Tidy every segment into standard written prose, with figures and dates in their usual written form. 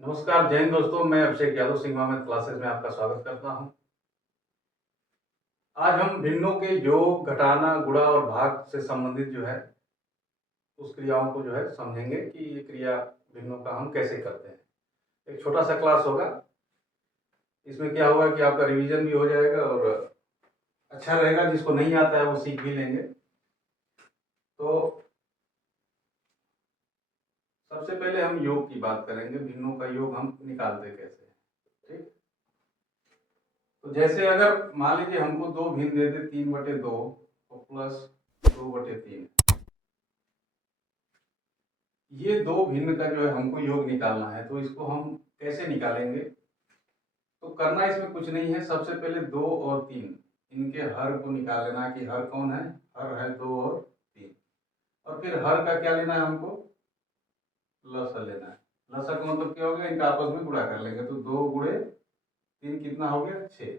नमस्कार जैन दोस्तों, मैं अभिषेक यादव सिंह में क्लासेस में आपका स्वागत करता हूं। आज हम भिन्नों के योग, घटाना, गुणा और भाग से संबंधित उस क्रियाओं को समझेंगे कि ये क्रिया भिन्नों का हम कैसे करते हैं। एक छोटा सा क्लास होगा, इसमें क्या होगा कि आपका रिवीजन भी हो जाएगा और अच्छा रहेगा। जिसको नहीं आता है वो सीख भी लेंगे। तो सबसे पहले हम योग की बात करेंगे, भिन्नों का योग हम निकालते कैसे, ठीक। तो जैसे अगर मान लीजिए हमको दो भिन्न दे दे 3/2 और प्लस 2/3, ये दो भिन्न का हमको योग निकालना है। तो इसको हम कैसे निकालेंगे? तो करना इसमें कुछ नहीं है। सबसे पहले 2 और 3 इनके हर को निकाल लेना कि हर कौन है, हर है 2 और 3। और फिर हर का क्या लेना है, हमको लसर लेना है। लसर का मतलब क्या हो गया, इनका आपस में गुणा कर लेंगे। तो 2 गुणे 3 कितना हो गया, 6।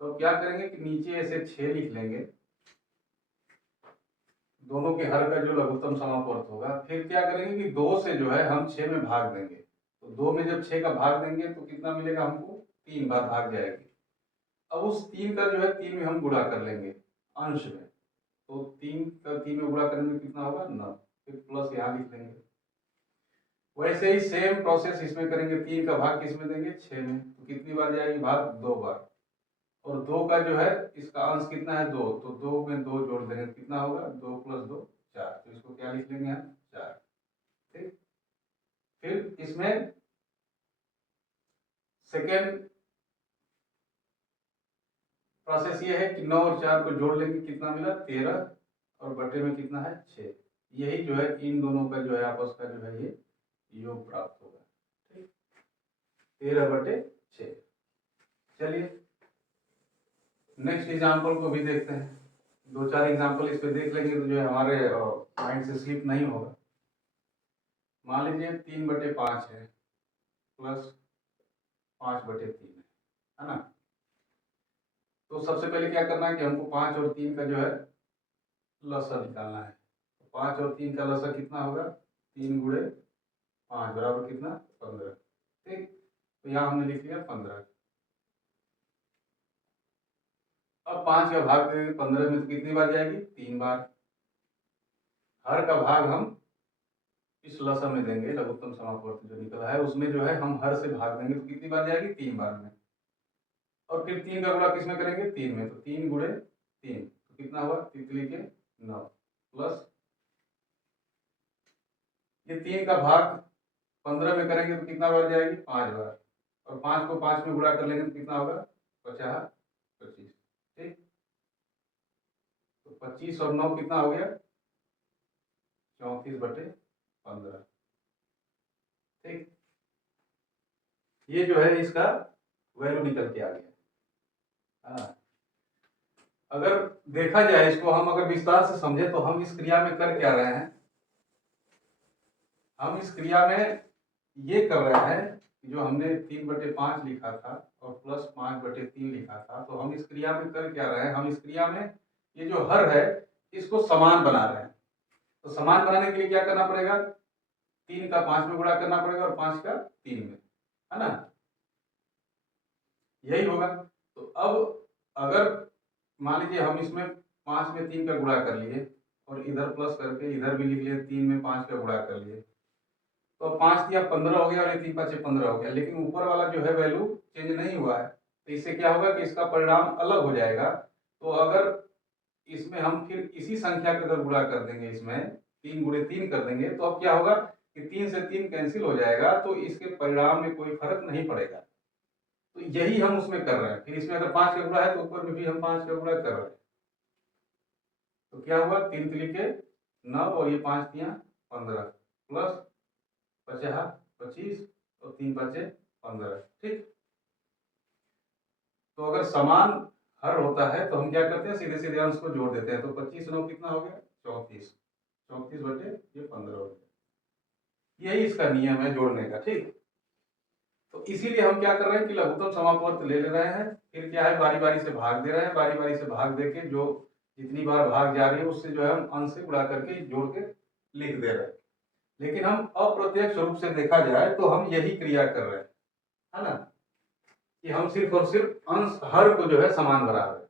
तो क्या करेंगे कि नीचे ऐसे 6 लिख लेंगे, दोनों के हर का जो लघुत्तम समापवर्त होगा। फिर क्या करेंगे कि 2 से हम 6 में भाग देंगे। तो 2 में जब 6 का भाग देंगे तो कितना मिलेगा हमको, 3 बार भाग जाएगी। अब उस 3 का 3 में हम गुणा कर लेंगे अंश में। तो 3 का 3 में गुणा करेंगे कितना होगा, 9। फिर प्लस यहाँ लिख लेंगे। वैसे ही सेम प्रोसेस इसमें करेंगे। 3 का भाग किस में देंगे, 6 में। तो कितनी बार जाएगी भाग, 2 बार। और 2 का इसका अंश कितना है, 2। तो 2 में 2 जोड़ देंगे, कितना होगा, 2 + 2 4। तो इसको क्या लिख लेंगे हम, 4, ठीक। फिर इसमें सेकेंड प्रोसेस ये है कि 9 और 4 को जोड़ लेंगे, कितना मिला, 13। और बटे में कितना है, 6। यही इन दोनों का आपस का ये योग प्राप्त होगा, ठीक। 13/6। चलिए नेक्स्ट एग्जाम्पल को भी देखते हैं। 2-4 एग्जाम्पल इस पे देख लेंगे तो हमारे माइंड से स्लिप नहीं होगा। मान लीजिए 3/5 है प्लस 5/3 है ना। तो सबसे पहले क्या करना है कि हमको 5 और 3 का लसा निकालना है। तो 5 और 3 का लसा कितना होगा, 3 गुणे 5 बराबर कितना, 15, ठीक। तो यहाँ हमने लिख लिया 15। अब 5 का भाग देंगे 15 में, तो कितनी बार जाएगी, 3 बार। हर का भाग हम इस लसा में देंगे, लघुत्तम समापवर्त जो निकला है उसमें हम हर से भाग देंगे। तो कितनी बार जाएगी, 3 बार में। और फिर 3 का गुणा किस में करेंगे, 3 में। तो 3 गुणे 3 तो कितना हुआ, तितली के 9 प्लस ये 3 का भाग 15 में करेंगे तो कितना बार जाएगी, 5 बार। और 5 को 5 में गुणा कर लेंगे तो कितना होगा, 50 25, ठीक। तो 25 और 9 कितना हो गया, 34/15, ठीक। ये इसका वैल्यू निकल के आ गया। हाँ, अगर देखा जाए इसको, हम अगर विस्तार से समझे तो हम इस क्रिया में कर क्या रहे हैं, हम इस क्रिया में ये कर रहे हैं कि जो हमने 3/5 लिखा था और प्लस 5/3 लिखा था, तो हम इस क्रिया में कर क्या रहे हैं, हम इस क्रिया में ये जो हर है इसको समान बना रहे हैं। तो समान बनाने के लिए क्या करना पड़ेगा, 3 का 5 में गुणा करना पड़ेगा और 5 का 3 में, है ना, यही होगा। तो अब अगर मान लीजिए हम इसमें 5 में 3 का गुणा कर लिए और इधर प्लस करके इधर भी लिख लिए, 3 में 5 का गुणा कर लिए, तो 5 दिया 15 हो गया और ये 3×5 = 15 हो गया। लेकिन ऊपर वाला वैल्यू चेंज नहीं हुआ है। तो इससे क्या होगा कि इसका परिणाम अलग हो जाएगा। तो अगर इसमें हम फिर इसी संख्या का अगर गुणा कर देंगे, इसमें 3 गुणे 3 कर देंगे, तो अब क्या होगा कि 3 से 3 कैंसिल हो जाएगा। तो इसके परिणाम में कोई फर्क नहीं पड़ेगा। तो यही हम उसमें कर रहे हैं। फिर इसमें अगर 5 का गुणा है तो ऊपर में भी हम 5 का गुणा कर रहे हैं। तो क्या हुआ, 3 3 9 और ये 5 3 15 प्लस 50 25 और 3×5 = 15, ठीक। तो अगर समान हर होता है तो हम क्या करते हैं, सीधे सीधे अंश को जोड़ देते हैं। तो 25 9 कितना हो गया, 34, 34/15 हो गया। यही इसका नियम है जोड़ने का, ठीक। तो इसीलिए हम क्या कर रहे हैं कि लघुत्तम समापवर्त ले रहे हैं। फिर क्या है, बारी बारी से भाग दे रहे हैं। बारी बारी से भाग देके जो जितनी बार भाग जा रही है उससे हम अंश से गुणा करके जोड़ के लिख दे रहे हैं। लेकिन हम अप्रत्यक्ष रूप से देखा जाए तो हम यही क्रिया कर रहे हैं, है ना, कि हम सिर्फ और सिर्फ अंश हर को जो है समान बना रहे हैं।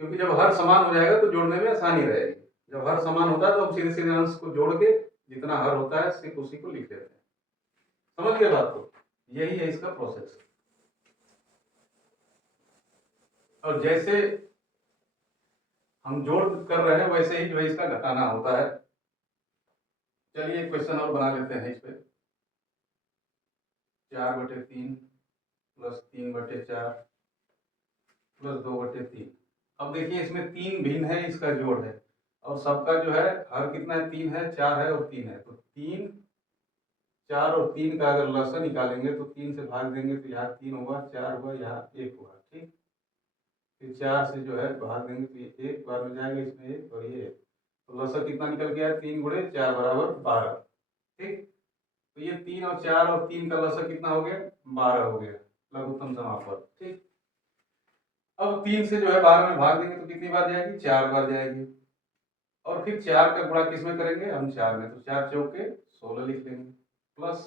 क्योंकि जब हर समान हो जाएगा तो जोड़ने में आसानी रहेगी। जब हर समान होता है तो हम सीधे सीधे अंश को जोड़ के जितना हर होता है सिर्फ उसी को लिख लेते हैं। समझ गए बात को? यही है इसका प्रोसेस। और जैसे हम जोड़ कर रहे हैं वैसे ही जो है इसका घटाना होता है। चलिए एक क्वेश्चन और बना लेते हैं इस पे। 4/3 प्लस 3/4 प्लस 2/3। अब देखिए इसमें 3 भिन्न है, इसका जोड़ है और सबका जो है हर कितना है, 3 है, 4 है और 3 है। तो 3, 4 और 3 का अगर लसा निकालेंगे तो 3 से भाग देंगे तो यहाँ 3 होगा, 4 होगा, यहाँ 1 होगा। ठीक, फिर 4 से जो है भाग देंगे तो ये 1 बार में जाएगा, इसमें 1 और ये 1। तो लसा कितना निकल गया, 3 गुणे 4 बराबर 12। ठीक, तो ये 3 और 4 और 3 का लसा कितना हो गया, 12 हो गया, लघुत्तम समापन। ठीक, अब 3 से जो है 12 में भाग देंगे तो कितनी बार जाएगी, 4 बार जाएगी। और फिर 4 का गुणा किस में करेंगे, हम 4 में, तो 4 चौके 16 लिख लेंगे। प्लस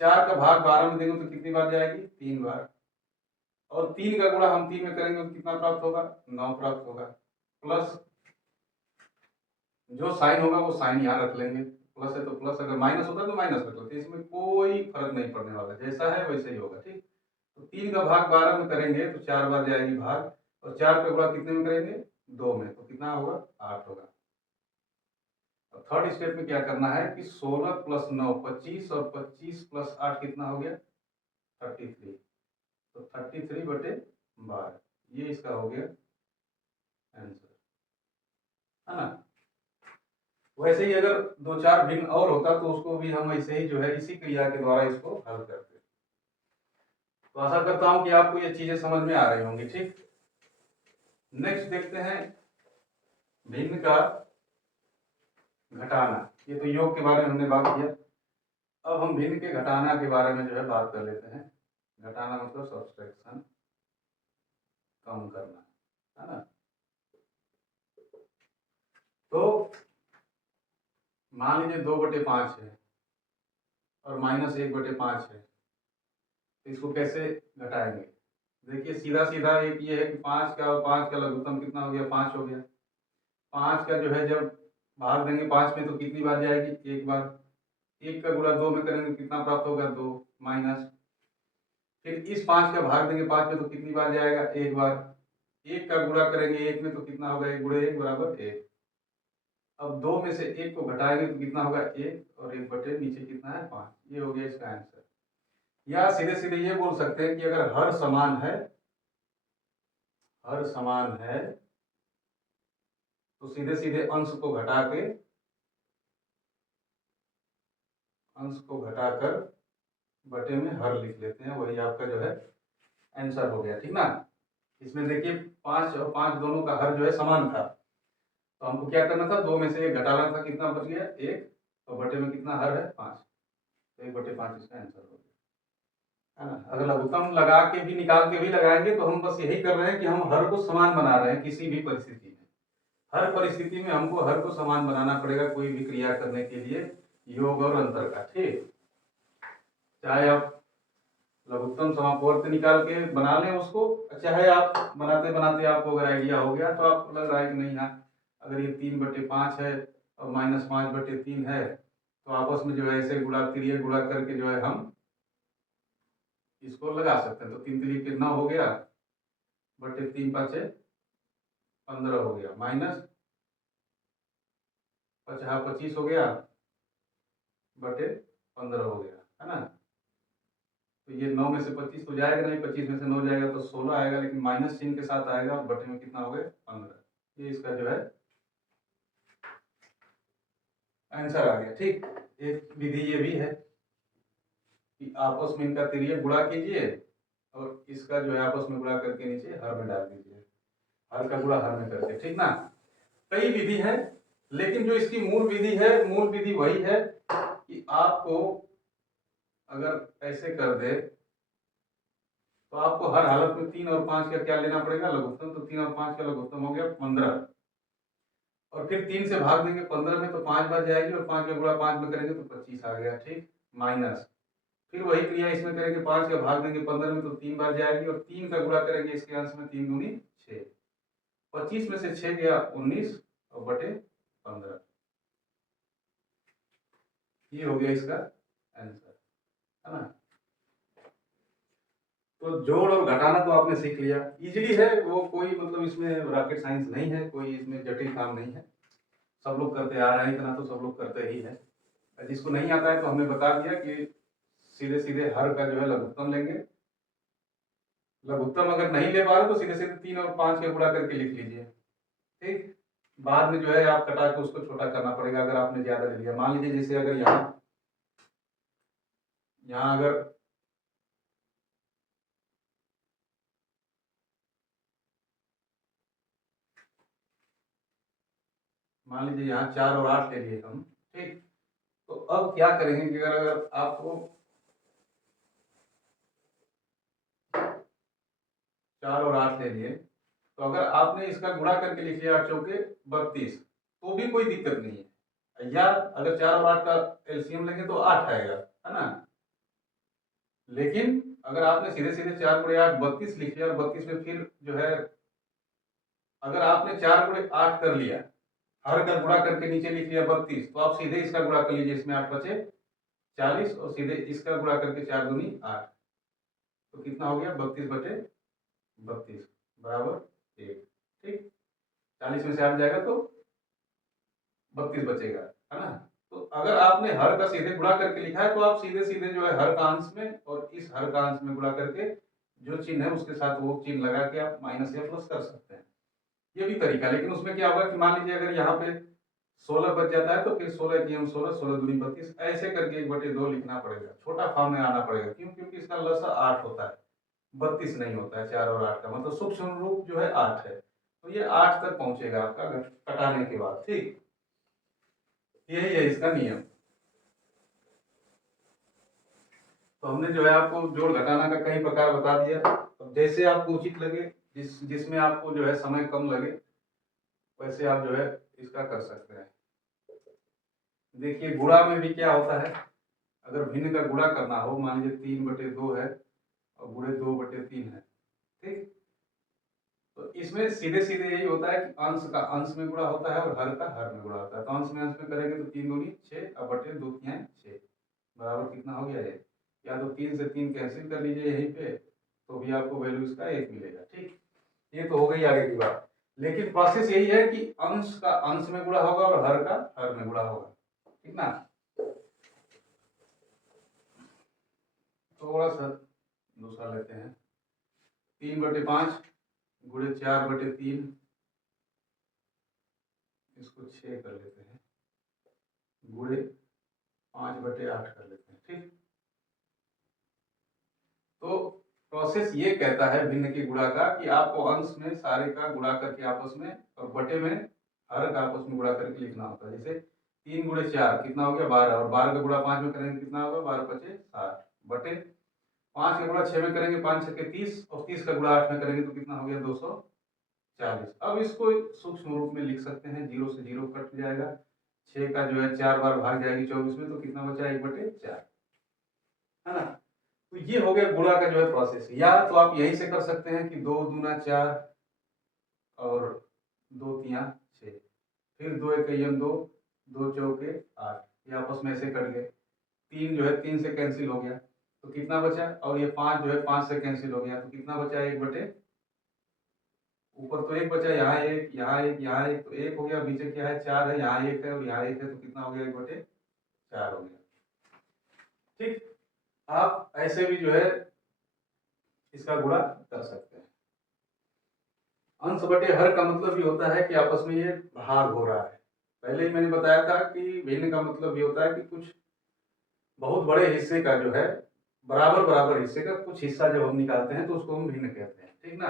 4 का भाग 12 में देंगे तो कितनी बार जाएगी, 3 बार। और 3 का गुणा हम 3 में करेंगे तो कितना प्राप्त होगा, 9 प्राप्त होगा। प्लस जो साइन होगा वो साइन यहाँ रख लेंगे, प्लस है तो प्लस, अगर माइनस होता है तो माइनस रख लेते, इसमें कोई फर्क नहीं पड़ने वाला, जैसा है वैसे ही होगा। ठीक, तो 3 का भाग 12 में करेंगे तो 4 बार जाएगी भाग, और 4 का गुणा कितने में करेंगे, 2 में, तो कितना होगा, 8 होगा। अब थर्ड स्टेप में क्या करना है कि 16 प्लस 9 25 और 25 प्लस 8 कितना हो गया, 33। तो 33/12 ये इसका हो गया आंसर, है ना। वैसे ही अगर 2-4 भिन्न और होता तो उसको भी हम ऐसे ही जो है इसी क्रिया के द्वारा इसको हल करते। तो आशा करता हूं कि आपको ये चीजें समझ में आ रही होंगी। ठीक, नेक्स्ट देखते हैं भिन्न का घटाना। ये तो योग के बारे में हमने बात किया, अब हम भिन्न के घटाना के बारे में जो है बात कर लेते हैं। घटाना मतलब सब्सट्रैक्शन, कम करना, है ना। तो मान लीजिए 2/5 है और -1/5 है, तो इसको कैसे घटाएंगे। देखिए सीधा सीधा एक ये है कि 5 का और 5 का लघुत्तम कितना हो गया, 5 हो गया। 5 का जो है जब भाग देंगे 5 में तो कितनी बार जाएगी, 1 बार। 1 का गुणा 2 में करेंगे कितना प्राप्त होगा, 2 माइनस। फिर इस 5 का भाग देंगे 5 में तो कितनी बार जाएगा, 1 बार। 1 का गुणा करेंगे 1 में तो कितना होगा, 1 गुणे 1 बराबर 1। अब 2 में से 1 को घटाएंगे तो कितना होगा, 1, और 1 बटे नीचे कितना है, 5। ये हो गया इसका आंसर। या सीधे सीधे ये बोल सकते हैं कि अगर हर समान है, हर समान है तो सीधे सीधे अंश को घटाकर बटे में हर लिख लेते हैं, वही आपका जो है आंसर हो गया। ठीक ना। इसमें देखिए 5 और 5 दोनों का हर जो है समान था, तो हमको क्या करना था, 2 में से 1 घटाना था, कितना बच गया, 1, और बटे में कितना हर है, 5, तो 1/5 इसका आंसर हो गया, है ना। अगर लघुत्तम लगा के भी निकाल के भी लगाएंगे तो हम बस यही कर रहे हैं कि हम हर को समान बना रहे हैं। किसी भी परिस्थिति में, हर परिस्थिति में हमको हर को समान बनाना पड़ेगा कोई भी क्रिया करने के लिए, योग और अंतर का। ठीक, चाहे आप लघुत्तम समापवर्त निकाल के बना लें उसको, चाहे आप बनाते बनाते आपको अगर आइडिया हो गया तो आपको लग रहा है कि नहीं हाँ, अगर ये 3/5 है और -5/3 है तो आपस में जो है ऐसे गुणा तिरिय गुणा करके जो है हम इसको लगा सकते हैं। तो 3 3 के 9 हो गया, बटे 3 5 15 हो गया, माइनस 5 25 हो गया, बटे 15 हो गया, है ना। तो ये 9 में से 25 तो जाएगा नहीं, 25 में से 9 जाएगा तो 16 आएगा, लेकिन माइनस चिन्ह के साथ आएगा और बटे में कितना हो गया, 15। ये इसका जो है आंसर आ गया। ठीक, एक विधि ये भी है कि आपस में इनका तिर्यक गुणा कीजिए और इसका जो है आपस में गुणा करके नीचे हर में डाल दीजिए, हर का गुणा हर में करके। ठीक ना। कई विधि है, लेकिन जो इसकी मूल विधि है, मूल विधि वही है कि आपको अगर ऐसे कर दे तो आपको हर हालत में 3 और 5 का क्या लेना पड़ेगा, लघुत्तम। तो 3 और 5 का लघुत्तम हो गया 15। और फिर 3 से भाग देंगे 15 में तो 5 बार जाएगी, और 5 का गुणा 5 में करेंगे तो 25 आ गया, ठीक। माइनस फिर वही क्रिया इसमें करेंगे, 5 का भाग देंगे 15 में तो 3 बार जाएगी, और 3 का गुणा करेंगे इसके अंश में, 3 दूनी 6, 25 में से 6 गया 19 और बटे 15। ये हो गया इसका आंसर, है ना। तो जोड़ और घटाना तो आपने सीख लिया, इजीली है वो, कोई मतलब इसमें रॉकेट साइंस नहीं है, कोई इसमें जटिल काम नहीं है, सब लोग करते आ रहे हैं, इतना तो सब लोग करते ही है। जिसको नहीं आता है तो हमने बता दिया कि सीधे सीधे हर का जो है लघुत्तम लेंगे, लघुत्तम अगर नहीं ले पा रहे तो सीधे सीधे 3 और 5 के गुणा करके लिख लीजिए, ठीक। बाद में जो है आप कटा के उसको छोटा करना पड़ेगा अगर आपने ज्यादा ले लिया। मान लीजिए जैसे अगर यहाँ यहाँ अगर मान लीजिए यहाँ 4 और 8 ले लिए हम, ठीक। तो अब क्या करेंगे कि अगर अगर आपको 4 और 8 ले लिए, तो अगर आपने इसका गुणा करके लिख लिया 8 चौके 32, तो भी कोई दिक्कत नहीं है, या अगर 4 और 8 का एलसीएम लेंगे तो 8 आएगा, है ना। लेकिन अगर आपने सीधे सीधे 4 गुणे 8 32 लिख लिया, और 32 में फिर जो है अगर आपने 4 गुणे 8 कर लिया, हर का गुणा करके नीचे लिख लिया 32, तो आप सीधे इसका गुणा कर लीजिए, इसमें 8 बचे 40, और सीधे इसका गुणा करके 4 दूनी 8, तो कितना हो गया 32 बटे 32 बराबर 1, ठीक। 40 में से 8 जाएगा तो 32 बचेगा, है ना। तो अगर आपने हर का सीधे गुणा करके लिखा है तो आप सीधे सीधे जो है हर का अंश में और इस हर का अंश में गुणा करके जो चिन्ह है उसके साथ वो चिन्ह लगा के आप माइनस या प्लस कर सकते हैं, ये भी तरीका। लेकिन उसमें क्या होगा कि मान लीजिए अगर यहाँ पे 16 बच जाता है तो फिर 16 की हम 16, 16 दूनी 32, ऐसे करके 1/2 लिखना पड़ेगा, छोटा फॉर्म में आना पड़ेगा, क्यों, क्योंकि इसका लसा 8 होता है, 32 नहीं होता है। 4 और 8 का मतलब सूक्ष्म रूप जो है 8 है, तो ये 8 तक पहुंचेगा आपका कटाने के बाद, ठीक। यही है इसका नियम। तो हमने जो है आपको जोड़ घटाना का कई प्रकार बता दिया, अब जैसे आपको उचित लगे, जिसमें आपको जो है समय कम लगे, वैसे आप जो है इसका कर सकते हैं। देखिए गुणा में भी क्या होता है, अगर भिन्न का गुणा करना हो, मान लीजिए 3/2 है और गुणे 2/3 है, ठीक। तो इसमें सीधे सीधे यही होता है कि अंश का अंश में गुणा होता है और हर का हर में गुणा होता है। तो अंश में करेंगे तो 3 दूनी 6 और बटे 2 तिहाई 6 बराबर कितना हो गया ये, या तो 3 से 3 कैंसिल कर लीजिए यहीं पे, तो भी आपको वैल्यू इसका 1 मिलेगा, ठीक। ये तो हो गई आगे की बात। लेकिन प्रोसेस यही है कि अंश का अंश में गुणा होगा और हर का हर में गुणा होगा, ठीक ना। थोड़ा सा दूसरा लेते हैं, 3/5 गुणे 4/3, इसको 6 कर लेते हैं, गुणे 5/8 कर लेते हैं, ठीक। तो प्रोसेस ये कहता है भिन्न के गुणा का कि आपको अंश में सारे का गुणा करके आपस में, और बटे में हर का आपस में गुणा करके लिखना होता है। जैसे 3 गुणे 4 कितना हो गया 12, और 12 का गुणा 5 में करेंगे कितना होगा 12×5 = 60, बटे 5 का गुणा 6 में करेंगे 5×6 = 30, और 30 का गुणा 8 में करेंगे तो कितना हो गया 240। अब इसको सूक्ष्म रूप में लिख सकते हैं, 0 से 0 कट जाएगा, 6 का जो है 4 बार भाग जाएगी 24 में, तो कितना बचा 1/4, है ना। तो ये हो गया गुणा का जो है प्रोसेस। या तो आप यहीं से कर सकते हैं कि 2 दूना 4 और 2 तिया 6, फिर 2 एकम 2, 2 चौके 8, ये आपस में ऐसे कट गए। 3 जो है 3 से कैंसिल हो गया तो कितना बचा, और ये 5 जो है 5 से कैंसिल हो गया तो कितना बचा 1 बटे, ऊपर तो 1 बचा, यहाँ 1 यहाँ 1 यहाँ 1, तो 1 हो गया, नीचे क्या है 4 है, यहाँ 1 है और यहाँ 1 है, तो कितना हो गया 1/4 हो गया, ठीक। आप ऐसे भी जो है इसका गुणा कर सकते हैं। अंश बटे हर का मतलब ये होता है कि आपस में ये भाग हो रहा है। पहले ही मैंने बताया था कि भिन्न का मतलब ये होता है कि कुछ बहुत बड़े हिस्से का जो है बराबर बराबर हिस्से का कुछ हिस्सा जब हम निकालते हैं तो उसको हम भिन्न कहते हैं, ठीक ना।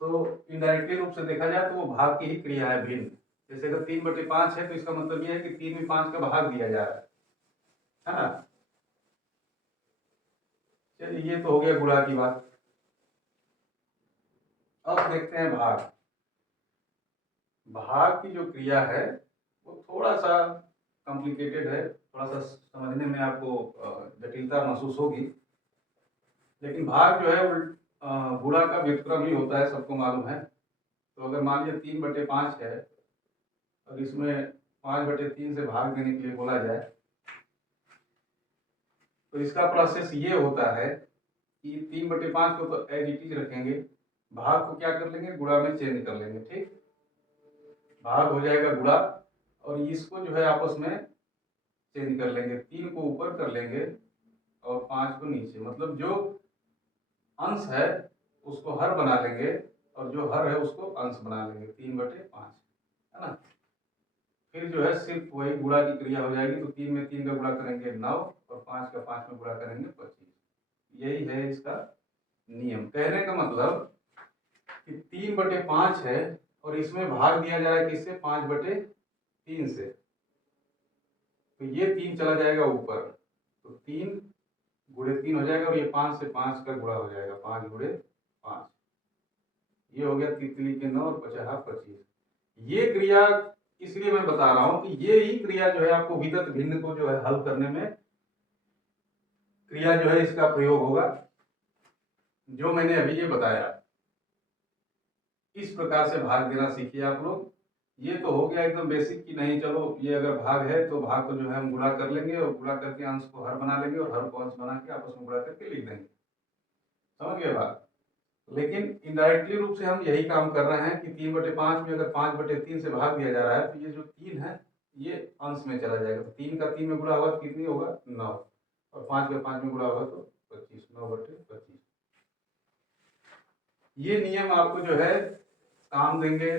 तो इनडायरेक्टली रूप से देखा जाए तो वो भाग की ही क्रिया है भिन्न। जैसे अगर 3/5 है तो इसका मतलब ये है कि 3 में 5 का भाग दिया जा रहा है ना। चलिए ये तो हो गया गुणा की बात। अब देखते हैं भाग। भाग की जो क्रिया है वो थोड़ा सा कॉम्प्लिकेटेड है, थोड़ा सा समझने में आपको जटिलता महसूस होगी। लेकिन भाग जो है वो गुणा का व्युत्क्रम ही होता है, सबको मालूम है। तो अगर मान लीजिए 3/5 है और इसमें 5/3 से भाग देने के लिए बोला जाए, तो इसका प्रोसेस ये होता है कि 3/5 को तो एज इट इज रखेंगे, भाग को क्या कर लेंगे, गुणा में चेंज कर लेंगे। ठीक, भाग हो जाएगा गुणा और इसको जो है आपस में चेंज कर लेंगे, 3 को ऊपर कर लेंगे और 5 को नीचे। मतलब जो अंश है उसको हर बना लेंगे और जो हर है उसको अंश बना लेंगे, 3/5, है ना। फिर जो है सिर्फ वही गुणा की क्रिया हो जाएगी, तो 3 में 3 का गुणा करेंगे 9 और 5 का 5 में गुणा करेंगे 25। यही है इसका नियम। कहने का मतलब कि 3/5 है और इसमें भाग दिया जा रहा है किससे, 5/3 से। तो ये 3 चला जाएगा ऊपर, तो 3 गुणे 3 हो जाएगा और ये 5 से 5 का गुणा हो जाएगा, 5 गुणे 5। ये हो गया तितली के 9 और 50 25। ये क्रिया इसलिए मैं बता रहा हूं कि ये ही क्रिया जो है आपको विदत भिन्न को जो है हल करने में क्रिया जो है इसका प्रयोग होगा, जो मैंने अभी ये बताया। इस प्रकार से भाग देना सीखिए आप लोग। ये तो हो गया एकदम बेसिक कि नहीं, चलो ये अगर भाग है तो भाग को जो है हम गुणा कर लेंगे और गुणा करके अंश को हर बना लेंगे और हर को अंश बना के आपस में गुणा करके लिख देंगे। समझ गए बात। लेकिन इनडायरेक्टली रूप से हम यही काम कर रहे हैं कि 3/5 में अगर 5/3 से भाग दिया जा रहा है तो ये जो 3 है ये अंश में चला जाएगा। तो 3 का 3 में गुणा होगा तो कितनी होगा, 9, और 5 का 5 में गुणा होगा तो 25, 9/25। ये नियम आपको जो है काम देंगे।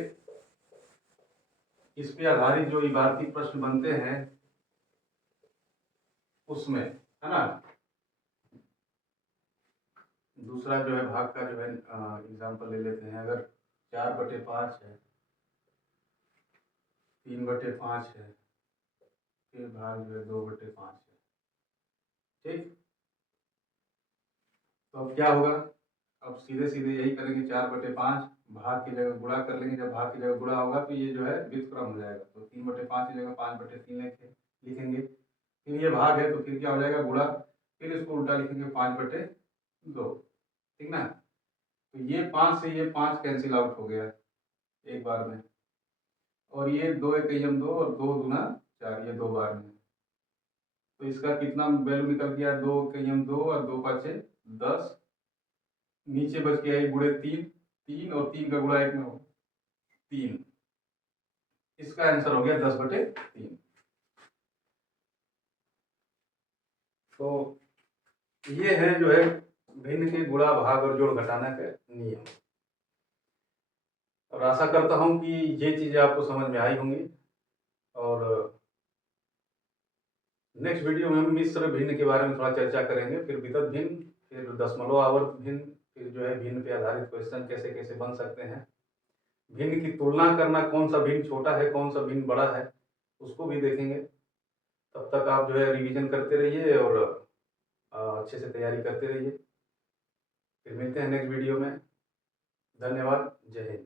इस पे आधारित जो इबारती प्रश्न बनते हैं उसमें, है ना। दूसरा जो है भाग का जो है एग्जाम्पल ले लेते हैं। अगर 4/5 है, 3/5 है, फिर भाग जो है 2/5 है। ठीक, तो अब क्या होगा, अब सीधे सीधे यही करेंगे, 4/5 भाग की जगह गुणा कर लेंगे। जब भाग की जगह गुणा होगा तो ये जो है व्युत्क्रम हो जाएगा, तो 3/5 की जगह 5/3 लिखेंगे। फिर ये भाग है तो फिर क्या हो जाएगा, गुणा। फिर इसको उल्टा लिखेंगे, 5/2। ठीक ना। तो ये 5 से ये 5 कैंसिल आउट हो गया एक बार में, और ये 2 एकम 2 और 2 दूना 4, ये 2 बार में। तो इसका कितना वैल्यू निकल गया, 2 एकम 2 और 2 5 10। नीचे बच गया 1 गुणे 3, 3 और 3 का गुणा 1 में हो 3। इसका आंसर हो गया 10/3। तो ये है जो है भिन्न के गुणा भाग और जोड़ घटाना का नियम। और आशा करता हूं कि ये चीजें आपको समझ में आई होंगी। और नेक्स्ट वीडियो में हम मिश्र भिन्न के बारे में थोड़ा चर्चा करेंगे, फिर वितत भिन्न, फिर दशमलव आवर्त भिन्न, फिर जो है भिन्न पे आधारित क्वेश्चन कैसे कैसे बन सकते हैं, भिन्न की तुलना करना, कौन सा भिन्न छोटा है कौन सा भिन्न बड़ा है, उसको भी देखेंगे। तब तक आप जो है रिवीजन करते रहिए और अच्छे से तैयारी करते रहिए। फिर मिलते हैं नेक्स्ट वीडियो में। धन्यवाद। जय हिंद।